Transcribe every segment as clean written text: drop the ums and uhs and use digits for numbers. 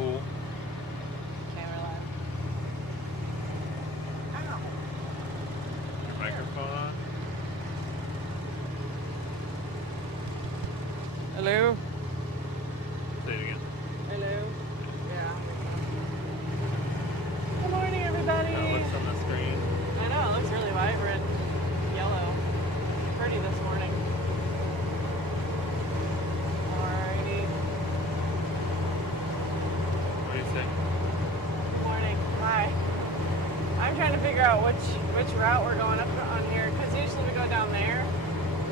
pool. Okay, we're live. Ow. Your microphone on? Hello? Say it again. Hello? Yeah. Good morning, everybody. How it looks on the screen. I know, it looks really vibrant. Yellow. Pretty this morning. Alrighty. What do you think? Good morning. Hi. I'm trying to figure out which route we're going up on here, because usually we go down there,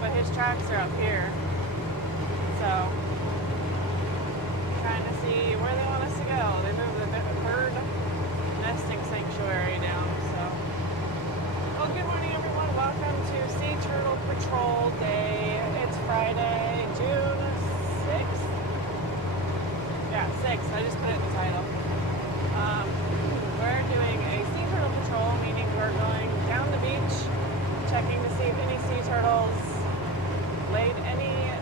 but his tracks are up here. So, trying to see where they want us to go. They moved the bird nesting sanctuary down, so. Well, good morning, everyone. Welcome to Sea Turtle Patrol Day. It's Friday, June 6th. Yeah, 6th. I just put it in the title. We're doing a Sea Turtle Patrol, meaning we're going down the beach, checking to see if any sea turtles laid any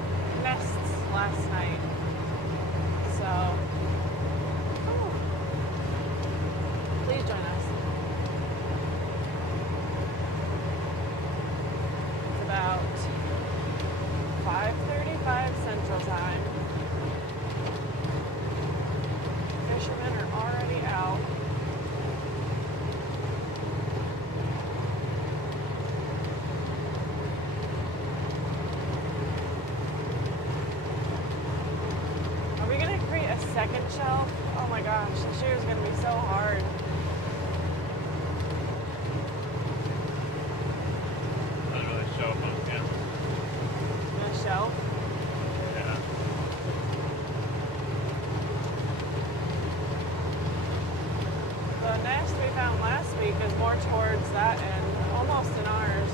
nests last night. So, please join us. It's about 5:35 Central Time. Fishermen are already out. Second shelf. Oh my gosh, this year is going to be so hard. Doesn't really show up on camera. The shelf? Yeah. The nest we found last week is more towards that end, almost in ours.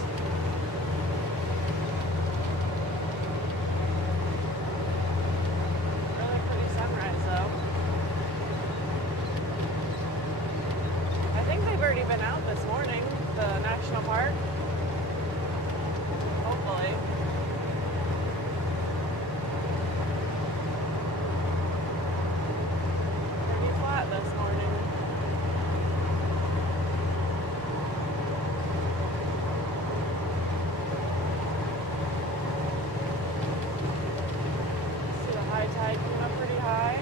Already been out this morning, the national park. Hopefully. Pretty flat this morning. See the high tide coming up pretty high.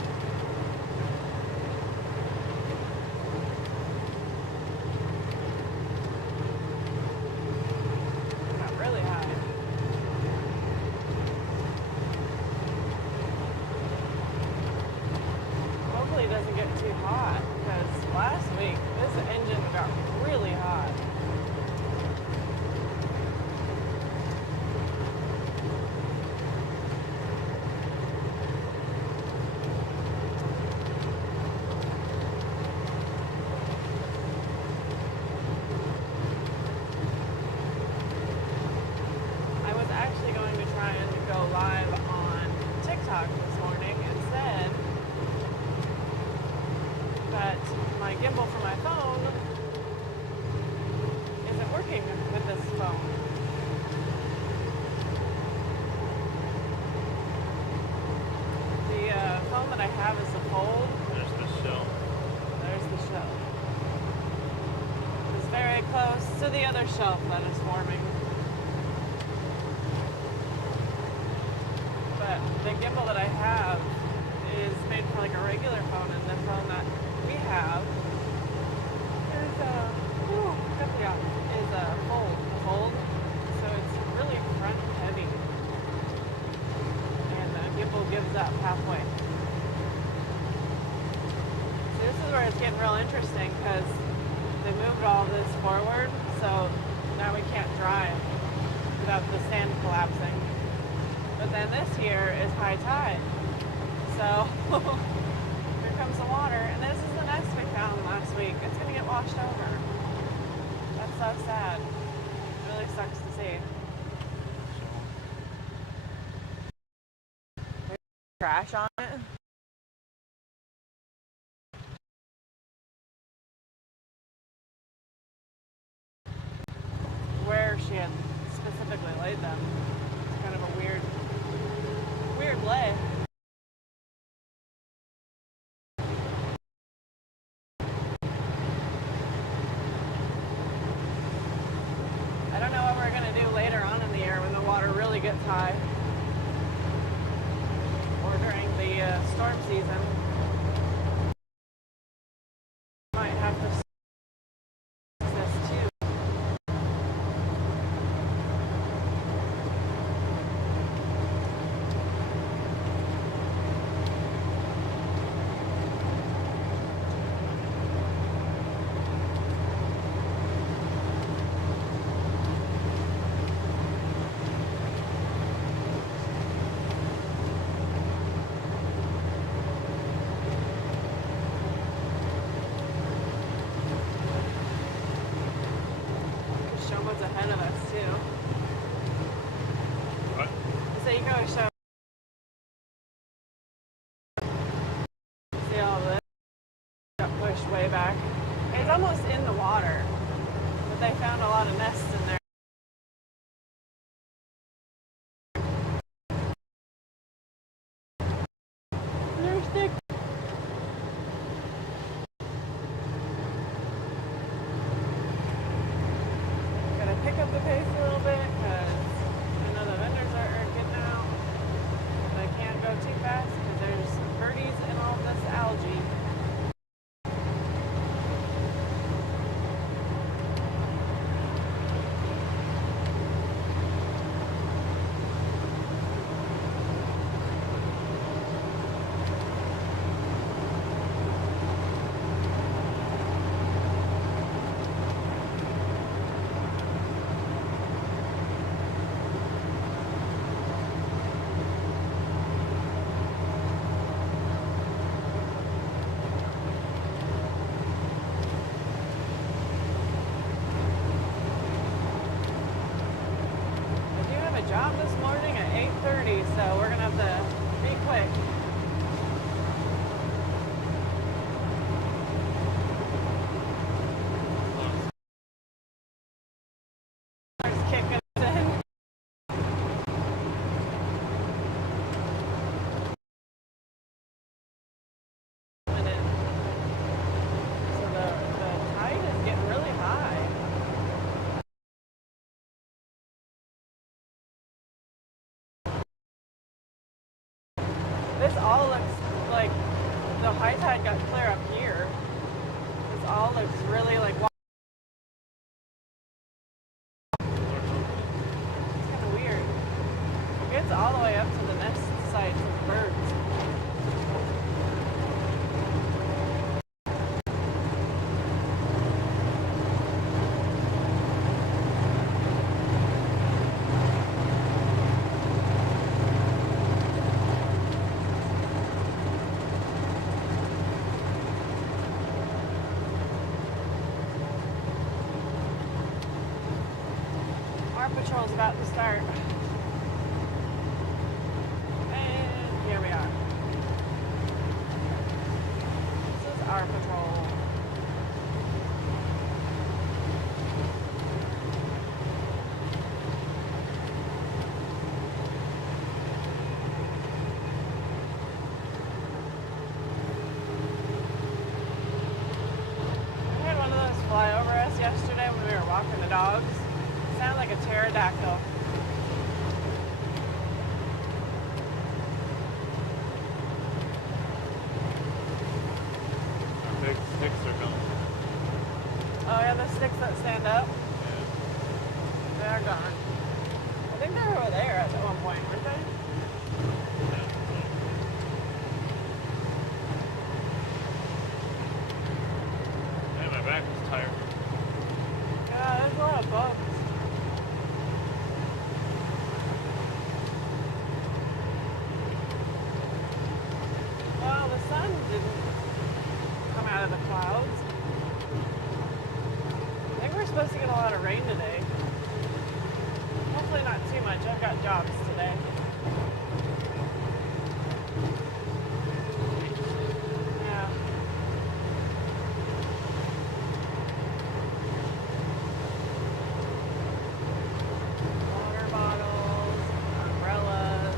Doesn't get too hot, because last week this engine got really hot. I was actually going to try and go live on TikTok this morning instead, but my gimbal for my phone isn't working with this phone. The phone that I have is the Fold. There's the shell. There's the shelf. It's very close to the other shelf that is forming. But the gimbal that I have is made for like a regular phone, and the phone that we have is a fold, so it's really front heavy, and the gimbal gives up halfway. So this is where it's getting real interesting, because they moved all this forward, so now we can't drive without the sand collapsing. But then this here is high tide. So, here comes the water, and this is the nest we found last week. It's going to get washed over. That's so sad. It really sucks to see. There's trash on it. Where she had specifically laid them. It's kind of a weird lay. high. Or during the storm season. Might have to fix this too. Show what's ahead of us too. What? So you can always show. See all this got pushed way back. It's almost in the water, but they found a lot of nests in there. There's sticks. Gotta pick up the pace a little bit because I know the vendors are getting out. They can't go too fast because there's birdies and all this algae. Job this morning at 8:30, so we're gonna have to be quick. Starts kicking us in. So the tide is getting really high. This all looks like the high tide got clear up here. This all looks really like it's kind of weird. It gets all the way up to the nest sites of birds. Our patrol's about to start. And here we are. This is our patrol. We had one of those fly over us yesterday when we were walking the dogs. Sound like a pterodactyl. Our big sticks are gone. Oh yeah, the sticks that stand up, Yeah. they are gone. I think they were over there at one point, weren't they? Hey, my back is tired. Yeah, there's a lot of bugs. Well, the sun didn't come out of the clouds. I think we're supposed to get a lot of rain today. Hopefully not too much. I've got jobs today. Yeah. Water bottles, umbrellas.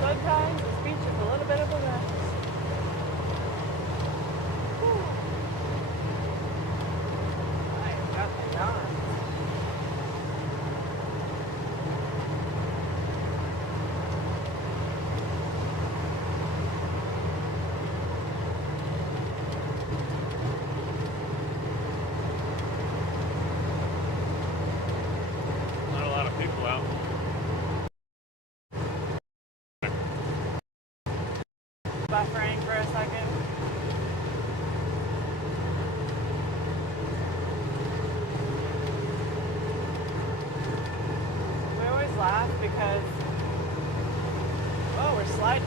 Sometimes this beach is a little bit of a mess. Whew. I have got the yarn. buffering for a second. We always laugh because, oh, we're sliding.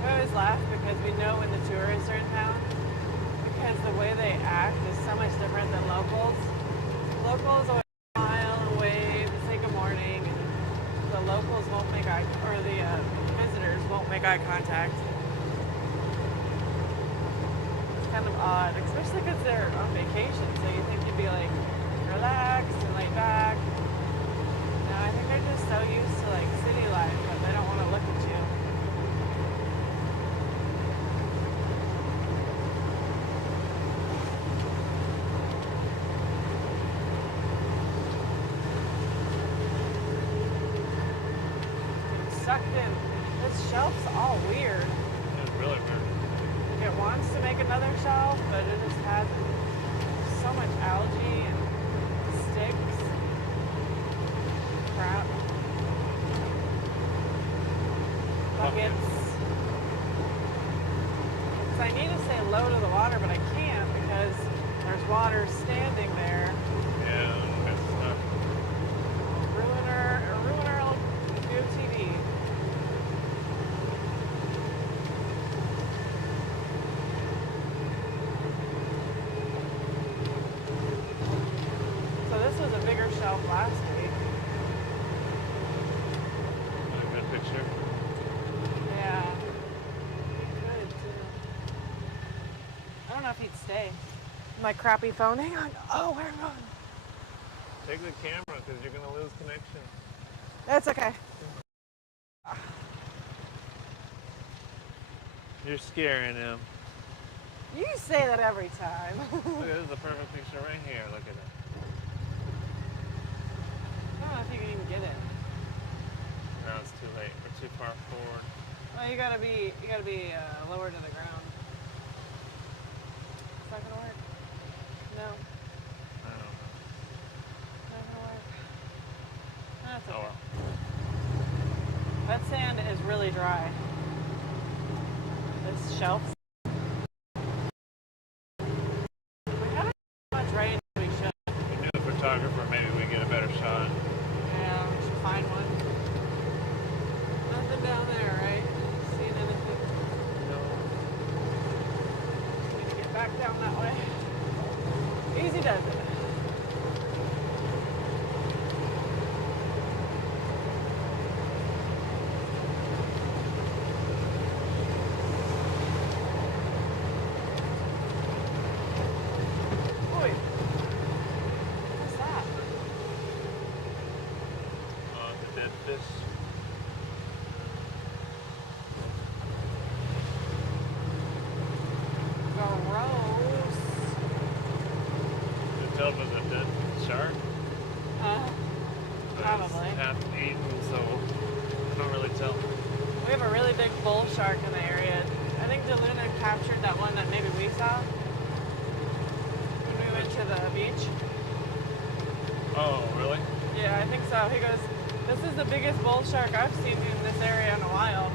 We always laugh because we know when the tourists are in town, because the way they act is so much different than locals. Locals always smile and wave and say good morning, and the locals won't make eye, or the visitors won't make eye contact. It's kind of odd, especially because they're on vacation, so you think you'd be like relaxed and laid back. No, I think they're just so used to like city life that they don't want to look at you. Sucked in. This shelf's all weird. It's really weird. It wants to make another shelf, but it just has so much algae and sticks. Crap. Buckets. So I need to say low to the water, but I can't because there's water standing there. Yeah, that's stuff. Ruin our new TV. So this was a bigger shelf last week. A good picture. Yeah. Good too. I don't know if he'd stay. My crappy phone. Hang on. Oh, where am I going? Take the camera because you're going to lose connection. That's okay. You're scaring him. You say that every time. Look, this is a perfect picture right here. Look at that. I don't know if you can even get it. No, it's too late. We're too far forward. Well, you gotta be lower to the ground. Is that gonna work? No, I don't know. not gonna work. That's okay. Oh well. That sand is really dry. This shelf. We haven't had much rain as we should. We knew a photographer, maybe we get a better shot. Yeah, we should find one. Nothing down there, right? Seeing anything? No. Need to get back down that way. Easy does it. Boy, what's that? The dead fish. Gross. You can tell if it's a dead shark. But Probably. It's half eaten, so I don't really tell. We have a really big bull shark in the area. I think DeLuna captured that one that maybe we saw when we went to the beach. Oh, really? Yeah, I think so. He goes, this is the biggest bull shark I've seen in this area in a while.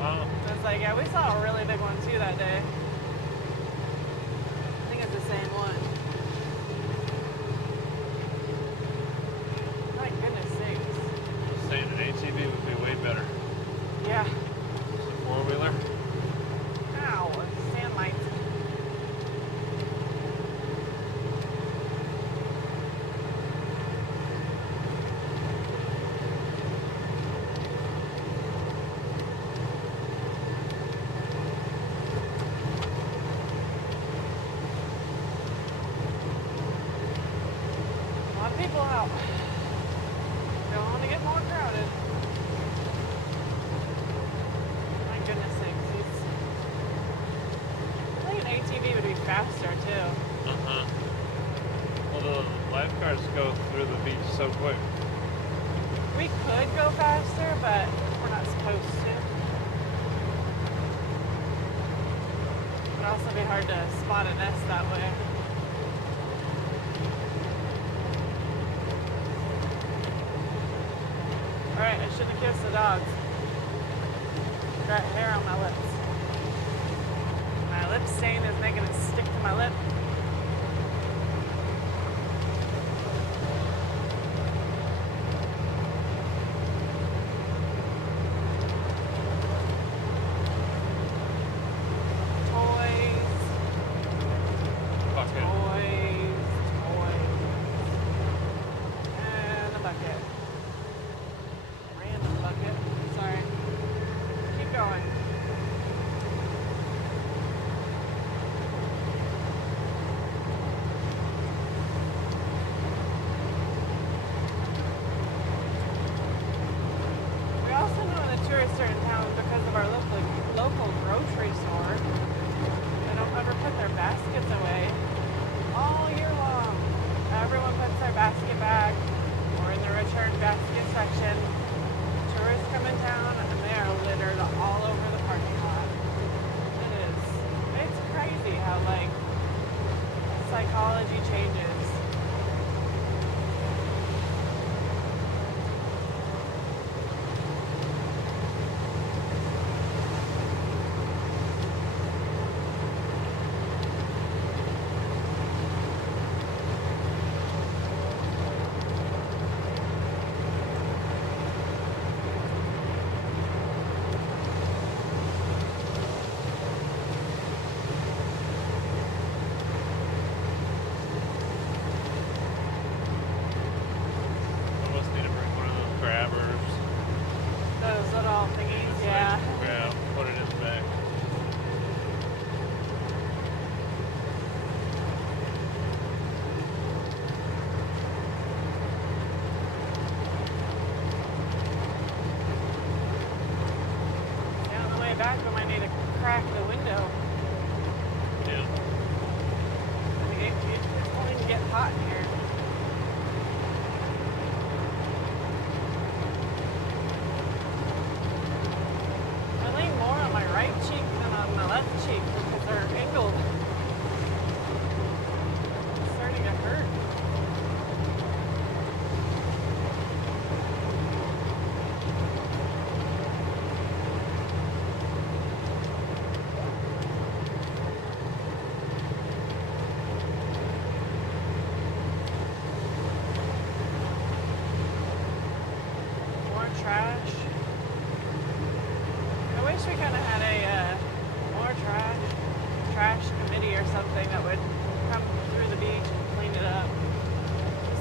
Oh. I was like, yeah, we saw a really big one too that day. I think it's the same one. My goodness sakes. Saying an ATV would be way better. Yeah. Just a four-wheeler. Ow, sand mites. A lot of people out. Don't want to get more crowded. My goodness sakes. I think an ATV would be faster too. Uh-huh. Well, the lifeguards go through the beach so quick. We could go faster, but we're not supposed to. It would also be hard to spot a nest that way. Alright, I shouldn't have kissed the dogs. Got hair on my lips. stain is making it stick to my lip. Tourists are in town because of our local grocery store. They don't ever put their baskets away all year long. Everyone puts their basket back or in the return basket section. Tourists come in town and they are littered all over the parking lot. It's crazy how like psychology changes. Back, we might need to crack the window. Yeah. It's going to get hot in here. I lean more on my right cheek than on my left cheek because they're angled. It's starting to hurt. Trash. I wish we kind of had a more trash committee or something that would come through the beach and clean it up.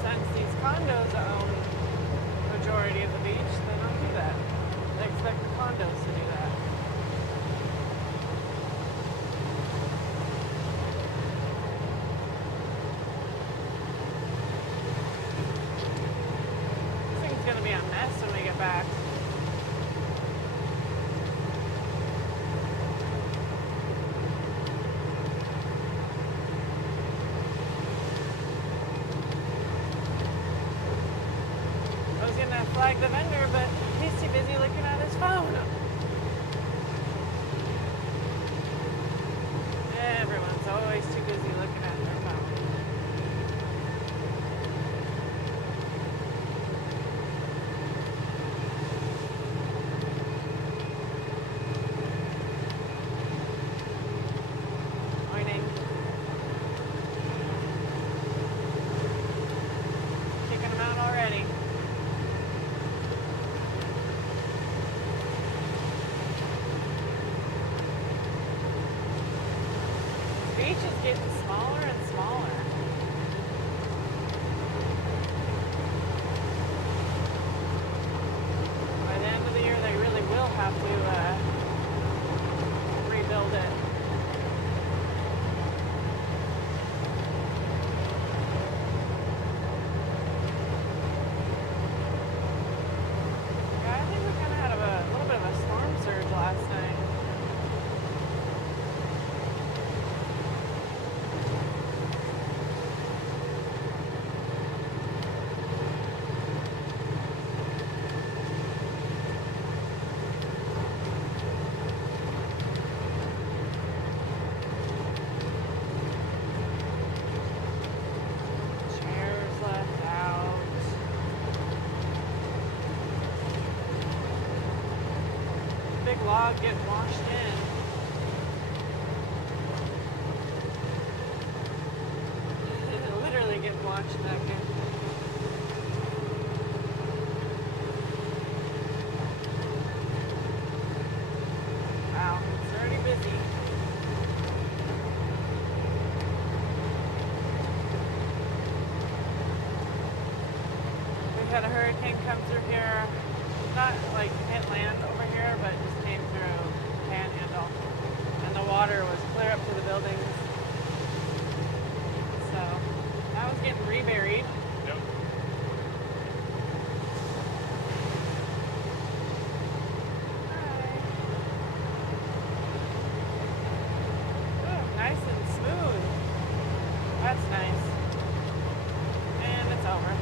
Since these condos own the majority of the beach, they don't do that. They expect the condos to do that. This thing's gonna be a mess when we get back. I was gonna flag the vendor, but he's too busy looking at his phone. Everyone's always too busy looking at their phone. Kicking them out already. The beach is getting smaller and smaller. By the end of the year, they really will have to rebuild it. Yeah, I think we kind of had a little bit of a storm surge last night. Chairs left out. Big log getting washed in. get watched that good. Wow, it's already busy. We had a hurricane come through here, not like hit land over here, but just came through Panhandle. And the water was clear up to the buildings. So that was getting reburied. Yep. Ooh, nice and smooth. That's nice. And it's over.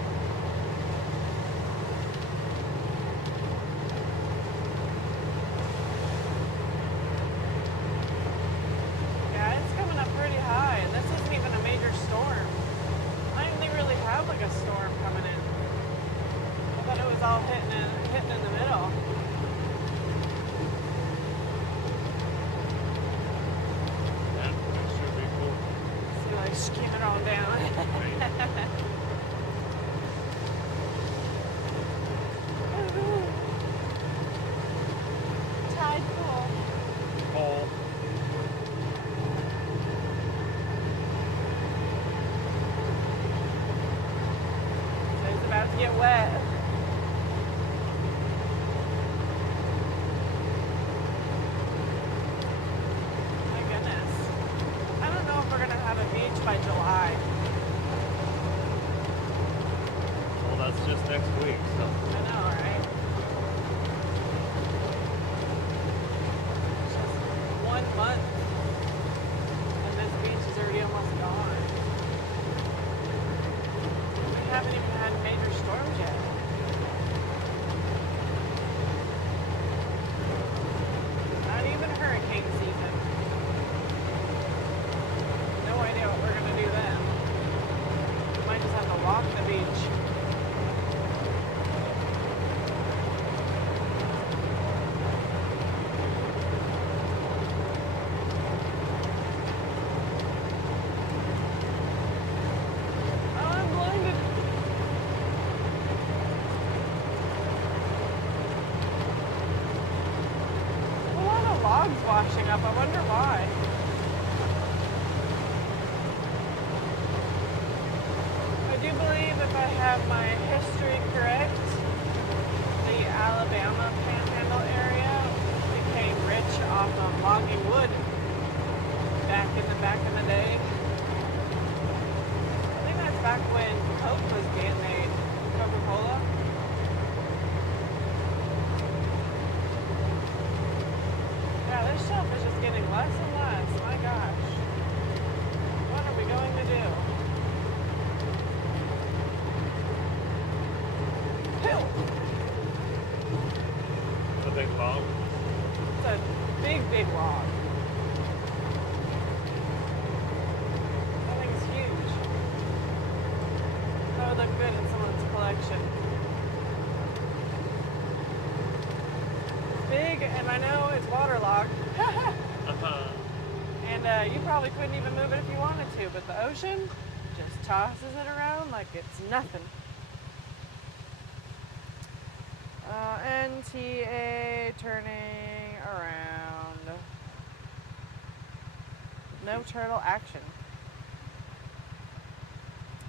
Yeah, it's coming up pretty high, and this isn't even a major storm. I didn't think really have like a storm coming in. I thought it was all hitting in the middle. That should be cool. See, like skim it all down. Tide pool. Hole. So it's about to get wet. My goodness. I don't know if we're gonna have a beach by July. Well, that's just next week, so. I know, right? It's just 1 month, and this beach is already almost gone. We haven't even had major storms yet. Not even hurricane season. No idea what we're gonna do then. We might just have to walk the beach. Oh, I'm blinded. A lot of logs washing up. I wonder why. I do believe if I have my history correct, the Alabama Panhandle area became rich off of logging wood back in the day. I think that's back when Coke was being made, Coca-Cola. Yeah, this shelf is just getting less and less. My gosh. What are we going to do? Pill! The big log. It's a big, big log. That thing's huge. That would look good in someone's collection. It's big, and I know it's waterlogged. And you probably couldn't even move it if you wanted to, but the ocean just tosses it around like it's nothing. NTA turning around. No turtle action.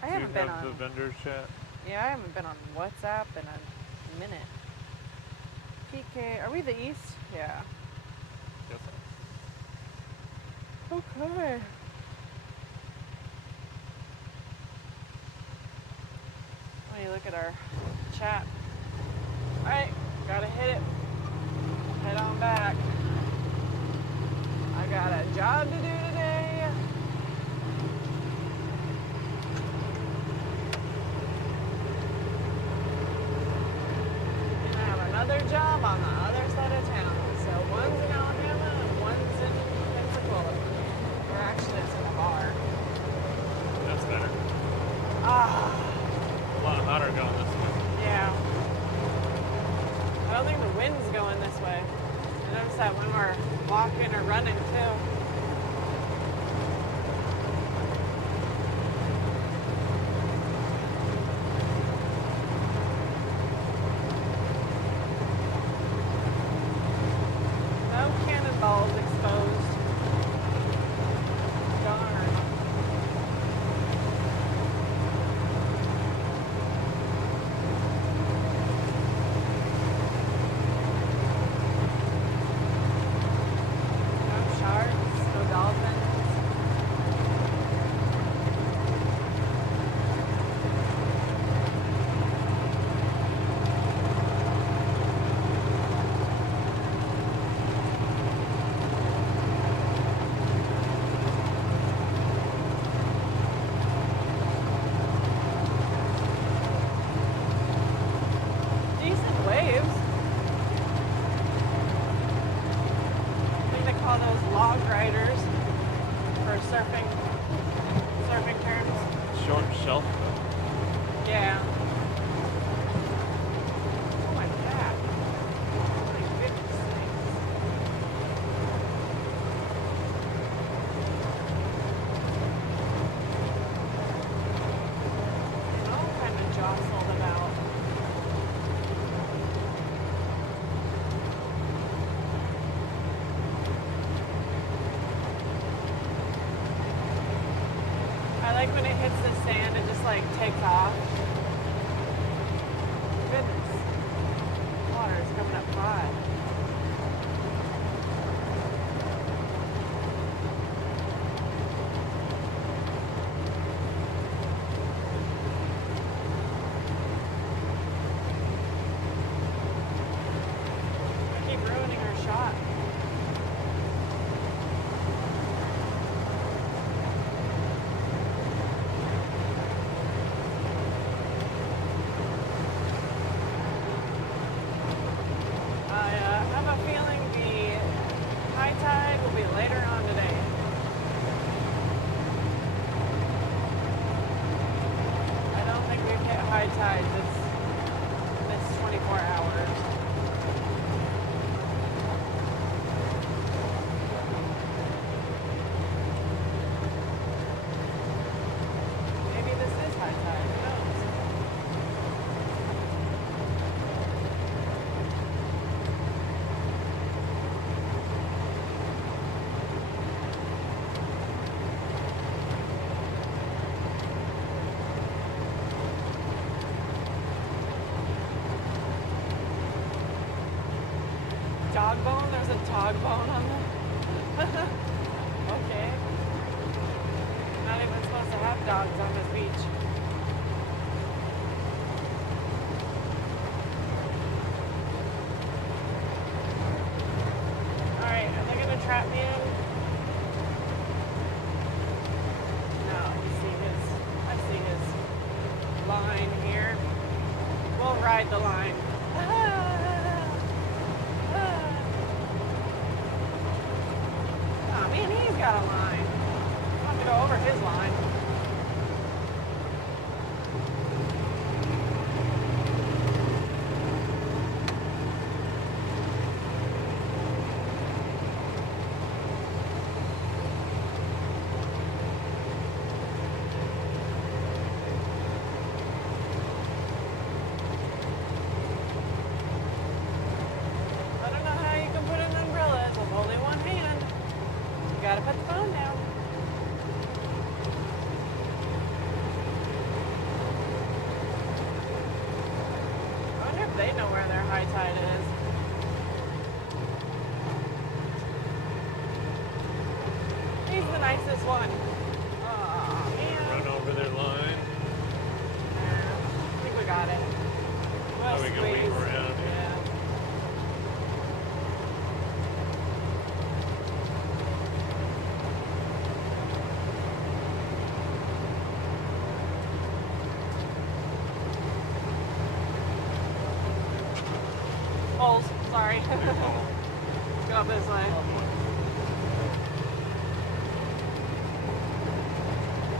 I haven't been the on. vendor chat. Yeah, I haven't been on WhatsApp in a minute. PK, are we the east? Yeah. Yes. Okay. Let me look at our chat. Alright, gotta hit it. Head on back. I got a job to do today. And I have another job on the other side of town. So one's in Alabama and one's in Pensacola. Or actually it's in a bar. That's better. Ah. A lot hotter going this way. Yeah. I don't think the wind's going this way. I notice that when we're walking or running too. log riders for surfing terms. Short shelf. Yeah. Oh my God. My goodness sakes. I'm all kind of jostled about. I like when it hits the sand, it just like takes off. Goodness. Water is coming up hot. I keep ruining our shot. I have a feeling the high tide will be later on today. I don't think we've hit high tide this 24 hours. Maybe this is high tide, who knows? Dog bone? There's a dog bone on the... Okay. Not even supposed to have dogs on this beach. Alright, are they gonna trap me in? No, I see his line here. We'll ride the line. Oh man, he's got a line. I'm gonna go over his line. I don't know how you can put in umbrellas with only one hand. You gotta put the phone down. I wonder if they know where their high tide is. He's the nicest one. Aw, man. Run over their line. I think we got it. Oh, we can weave squeeze. around. Yeah. Holes, sorry. Go this way.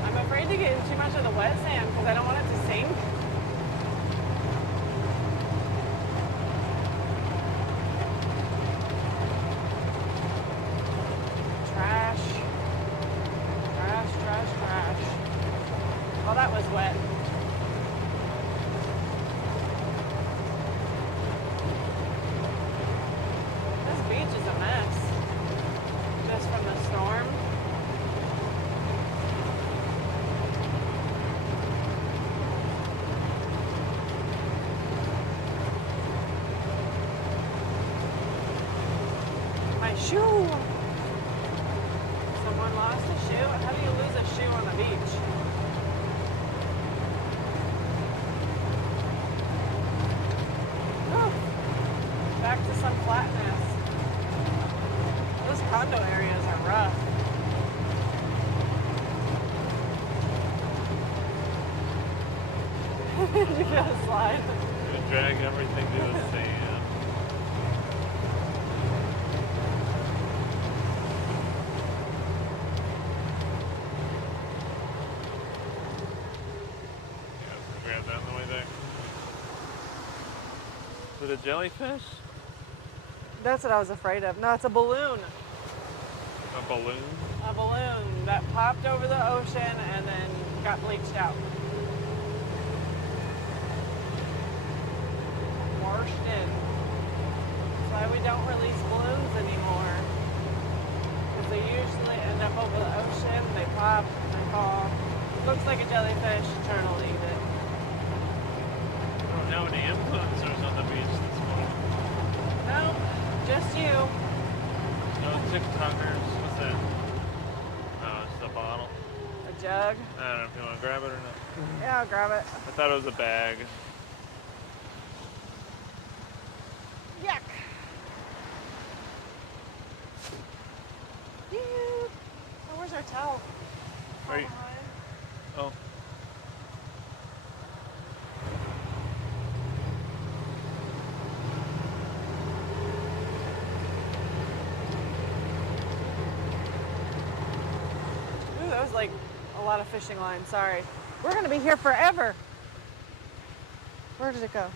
I'm afraid to get in too much of the wet sand because I don't want it to sink. Trash. Trash, trash, trash. Well, that was wet. This beach is a mess. Just from the storm. My shoe! Someone lost a shoe? How do you lose a shoe on the beach? Whew. Back to some flatness. Those condo areas are rough. Did you feel the slide? Gonna drag everything to the sand. With a jellyfish? That's what I was afraid of. No, it's a balloon. A balloon? A balloon that popped over the ocean and then got bleached out. Washed in. That's why we don't release balloons anymore. Because they usually end up over the ocean, they pop, they fall. Looks like a jellyfish, turn will eat it. I don't have any influencers on the beach this morning. No, just you. No TikTokers. What's that? Oh, it's a bottle. A jug. I don't know if you want to grab it or not. Yeah, I'll grab it. I thought it was a bag. Yuck. Cute. Oh, where's our towel? Are you- Oh. Ooh, that was like a lot of fishing line. Sorry. We're going to be here forever. Where did it go?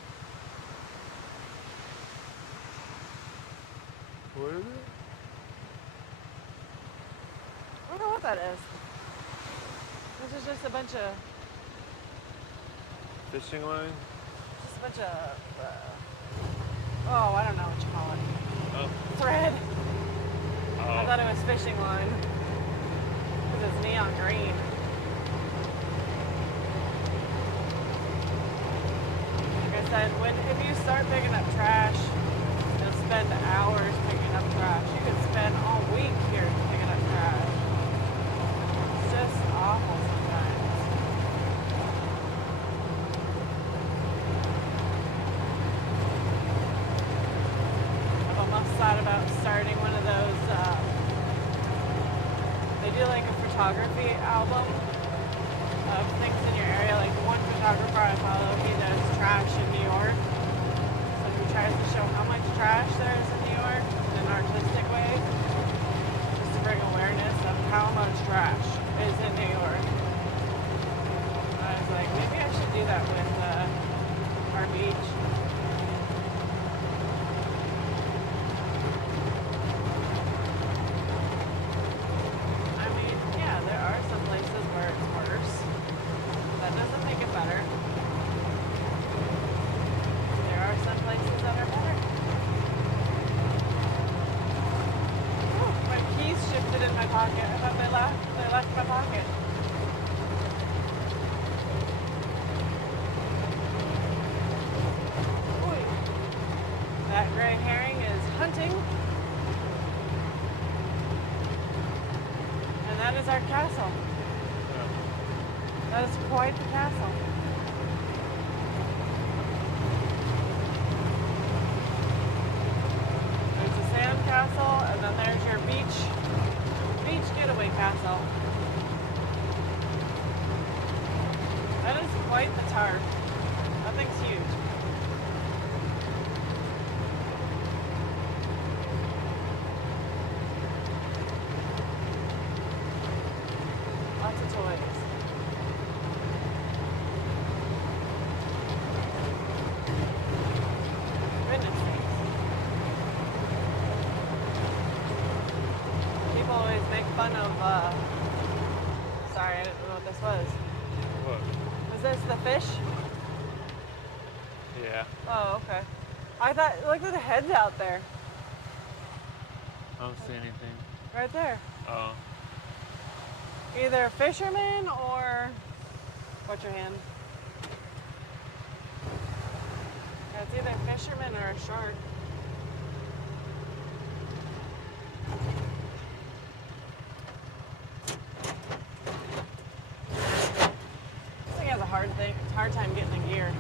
What is it? I don't know what that is. This is just a bunch of, Fishing line? oh, I don't know what you call it. Oh. Thread. I thought Oh. it was fishing line. Because it's neon green. Like I said, if you start picking up trash, you'll spend hours picking up trash. You could spend all week here picking up trash. It's just awful sometimes. I've almost thought about starting one of those, they do like a photography album of things in your area. Like the one photographer I follow, he does trash in New York. So he tries to show how much trash there is in New York in an artistic way, just to bring awareness of how much trash is in New York. I was like, maybe I should do that with our beach. I mean, yeah, there are some places where it's worse. That doesn't make it better. There are some places that are better. Oh, my keys shifted in my pocket. I thought they left my pocket. Oy. That gray herring is hunting. And that is our castle. That is quite the castle. There's a sand castle, and then there's your beach getaway castle. That is quite the tart. That thing's huge. Lots of toys. Goodness sakes. People always make fun of, sorry, I didn't know what this was. What? Was this the fish? Yeah. Oh, okay. I thought, look at the heads out there. I don't see anything. Right there. Oh. Either a fisherman or, what's your hand? Yeah, it's either a fisherman or a shark. This thing has a hard time getting in gear.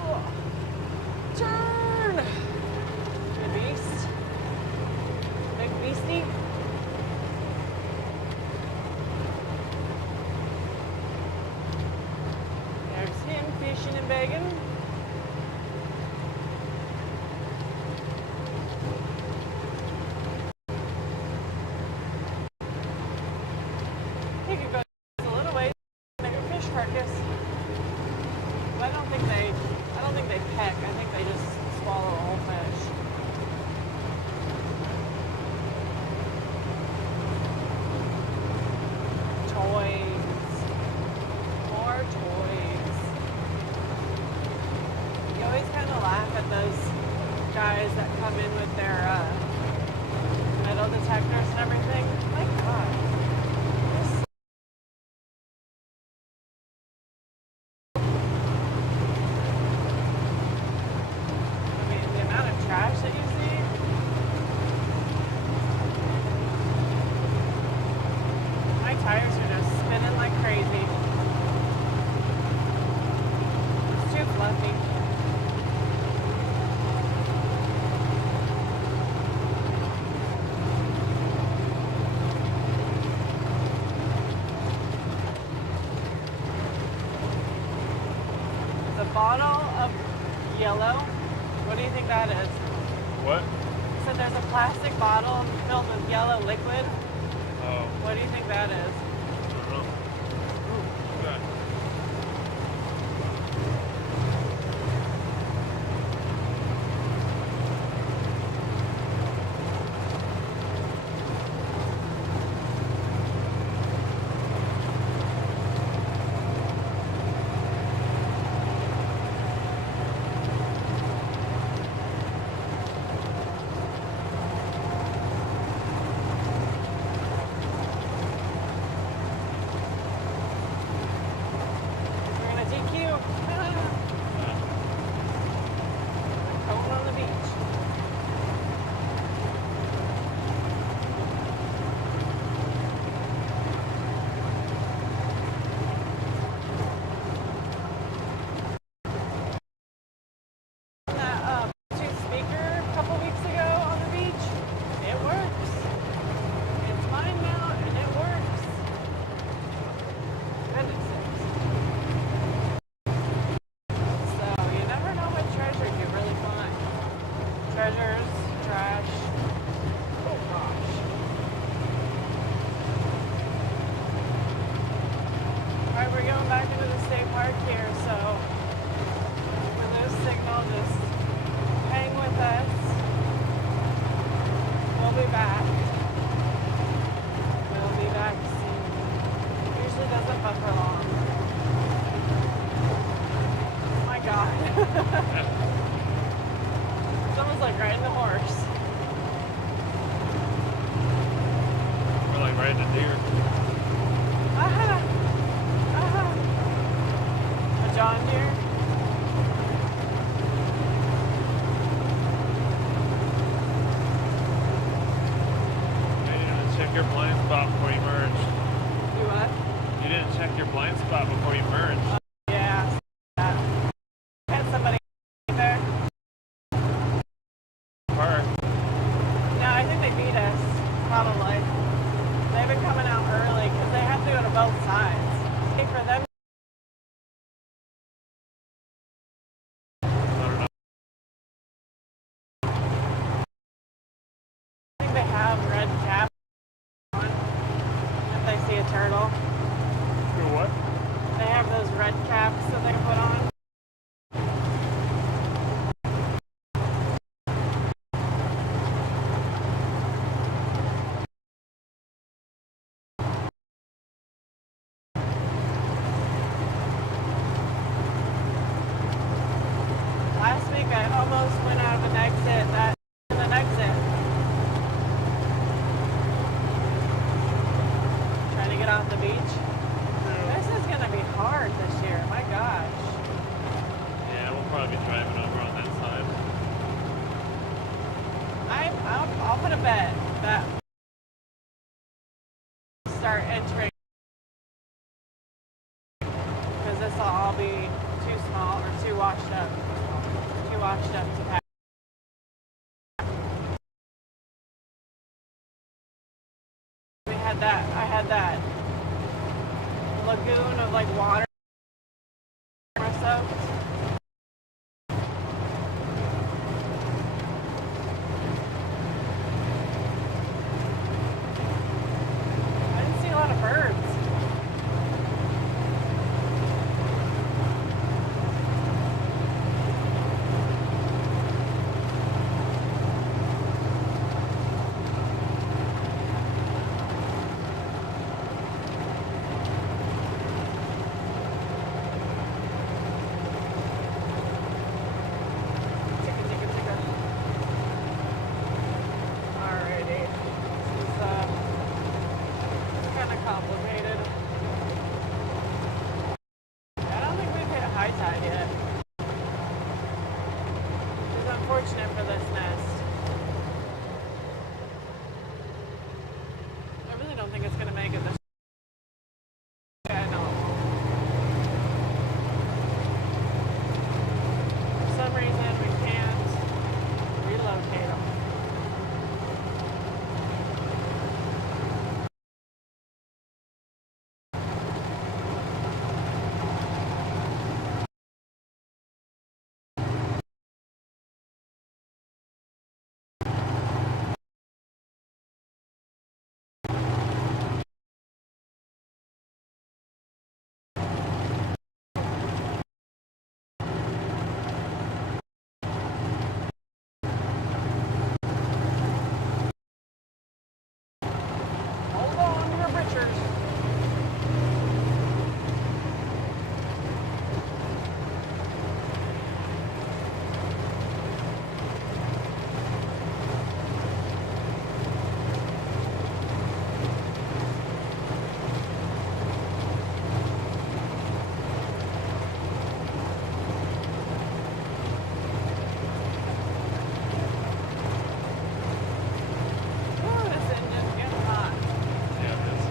Oh. Turn! The beast. Big beastie. guys that come in with their metal detectors and everything. My God. This- I mean, the amount of trash that you see. My tires are just spinning like crazy. It's too fluffy. The bottle of yellow. What do you think that is? What? So there's a plastic bottle filled with yellow liquid. Oh, What do you think that is? I don't know. Okay. We're gonna DQ. Going on the beach. That Bluetooth speaker a couple weeks ago on the beach. It works. It's mine now and it works. Goodness sakes. So you never know what treasure you really find. Treasures, trash. Oh gosh. Alright, we're going back into the state park here, so if we lose signal, just hang with us. We'll be back. We'll be back soon. Usually doesn't buffer long. My God. It's almost like riding a horse. We're like riding a deer. Aha! Aha! A John Deere? Hey, you didn't check your blind spot before you merged. Do what? You didn't check your blind spot before you merged. Yeah. Had somebody there. Park. No, I think they beat us. Probably. They've been coming out early because they have to go to both sides. Hey, for them. I don't know. I think they have red cap on if they see a turtle. For what? They have those red caps that they put on. Last week I almost went out of an exit. An exit. Trying to get off the beach. This is gonna be hard this year. My gosh. Yeah, we'll probably be driving over on that side. I'll put a bet that start entering because this will all be too small or too washed up. Too washed up to pack. I had that lagoon of like water soaked. I didn't see a lot of birds. unfortunate for this nest. I really don't think it's going to make it this. Yeah, I know. For some reason, we can't relocate them. Hold on to your britchers. Ooh, this engine's getting hot. Yeah, it is.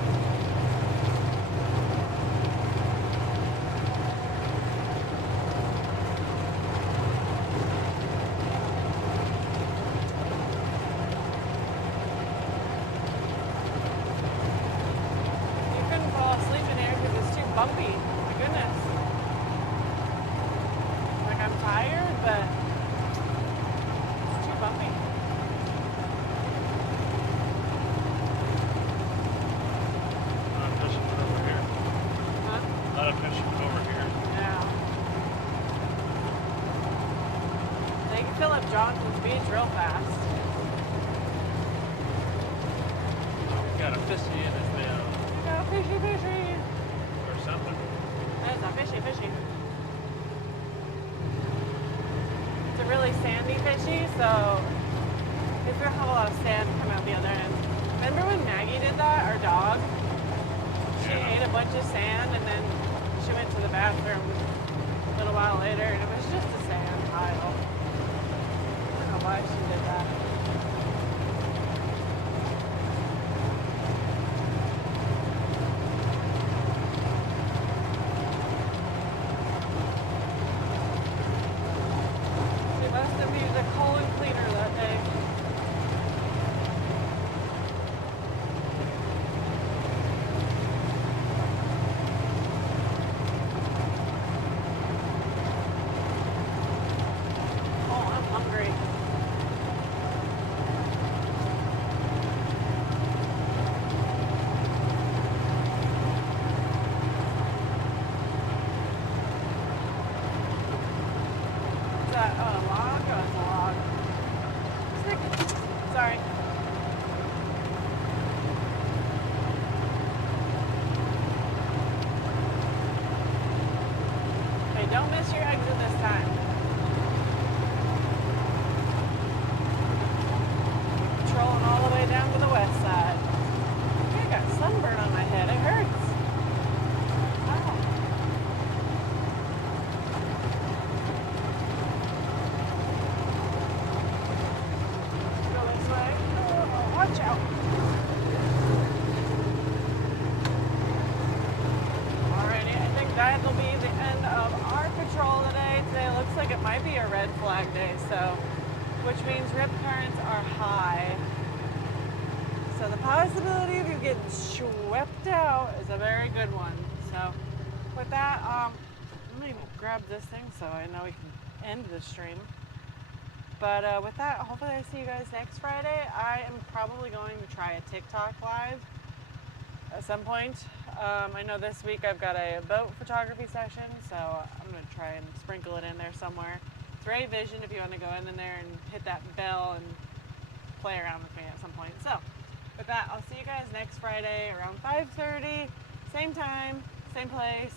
You couldn't fall asleep in here because it's too bumpy. My goodness. Like I'm tired, but it's too bumpy. A lot of fishing over here. Huh? A lot of fishing over here. Yeah. They can fill up Johnson's Beach real fast. We've got a fishy in his mail We got a fishy fishy. or something. There's a fishy fishy. It's a really sandy fishy, so it's gonna have a lot of sand come out the other end. Remember when Maggie did that, our dog? She Yeah. ate a bunch of sand and then she went to the bathroom a little while later and it was just a sand pile. I don't know why she did that. She must have used a colon cleaner that day. Oh, I'm hungry. Is that a log? Oh, it's a log. Stick. Sorry. Hey, don't miss your exit this time. Trolling all the way down to the west side. I got sunburn on my head. It hurts. Ow. Go this way. Oh, watch out. Alrighty, I think that will be the end of our patrol today. Today looks like it might be a red flag day, so which means rip currents are high. So the possibility of you getting swept out is a very good one. So with that, let me grab this thing so I know we can end the stream. But with that, hopefully I see you guys next Friday. I am probably going to try a TikTok live at some point. I know this week I've got a boat photography session, so I'm going to try and sprinkle it in there somewhere. It's Ray Vision if you want to go in there and hit that bell and play around with me at some point. So with that, I'll see you guys next Friday around 5:30, same time, same place.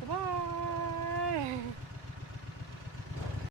Goodbye.